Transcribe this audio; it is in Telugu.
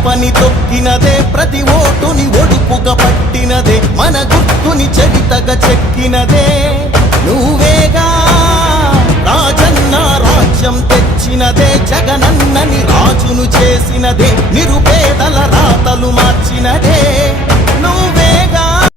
గడపని తొక్కినదే, ప్రతి ఓటుని ఒడుపుగా పట్టినదే, మన గుర్తుని చరితగా చెక్కినదే నువ్వేగా. రాజన్న రాజ్యం తెచ్చినదే, జగనన్నని రాజును చేసినదే, నిరుపేదల రాతలు మార్చినదే